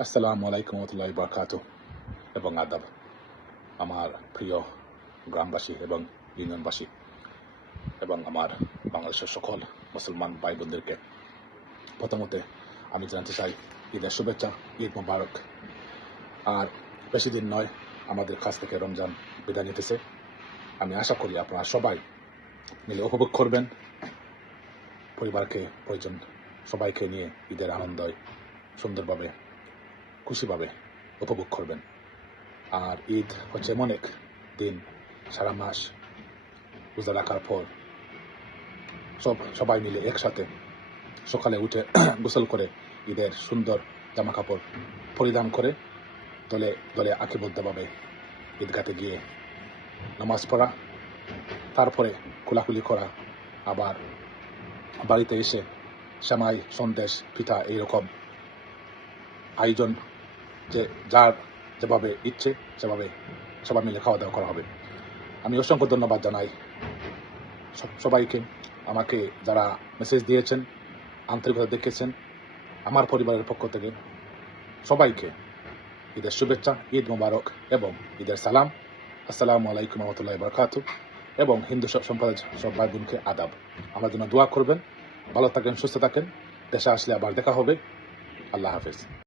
আসসালামু আলাইকুম ওয়া বারাকাতুহু এবং আদাব। আমার প্রিয় গ্রামবাসী এবং ইউনিয়নবাসী এবং আমার বাংলাদেশের সকল মুসলমান ভাই বোনদেরকে প্রথমতে আমি জানাতে চাই ঈদের শুভেচ্ছা, ঈদ মোবারক। আর বেশি দিন নয়, আমাদের কাছ থেকে রমজান বিদায় নিতেছে। আমি আশা করি আপনারা সবাই মিলে উপভোগ করবেন, পরিবারকে প্রয়োজন সবাইকে নিয়ে ঈদের আনন্দয় সুন্দরভাবে খুশিভাবে উপভোগ করবেন। আর ঈদ হচ্ছে এমন এক দিন, সারা মাস রোজা রাখার পর সবাই মিলে একসাথে সকালে উঠে গোসল করে ঈদের সুন্দর জামা কাপড় পরিধান করে দলে দলে আঁকিবদ্ধভাবে ঈদগাতে গিয়ে নামাজ পড়া, তারপরে খোলাখুলি করা, আবার বাড়িতে এসে সেমাই, সন্দেশ, পিঠা এইরকম আয়োজন যে যার যেভাবে ইচ্ছে সেভাবে সবাই মিলে খাওয়া দাওয়া করা হবে। আমি অসংখ্য ধন্যবাদ জানাই সবাইকে, আমাকে যারা মেসেজ দিয়েছেন, আন্তরিকতা দেখেছেন। আমার পরিবারের পক্ষ থেকে সবাইকে ঈদের শুভেচ্ছা, ঈদ মোবারক এবং ঈদের সালাম। আসসালামু আলাইকুম ওয়া রাহমাতুল্লাহি ওয়া বারাকাতুহু। এবং হিন্দু সম্প্রদায়ের সব ভাই বোনকে আদাব। আমার জন্য দোয়া করবেন। ভালো থাকেন, সুস্থ থাকেন। দেশে আসলে আবার দেখা হবে। আল্লাহ হাফেজ।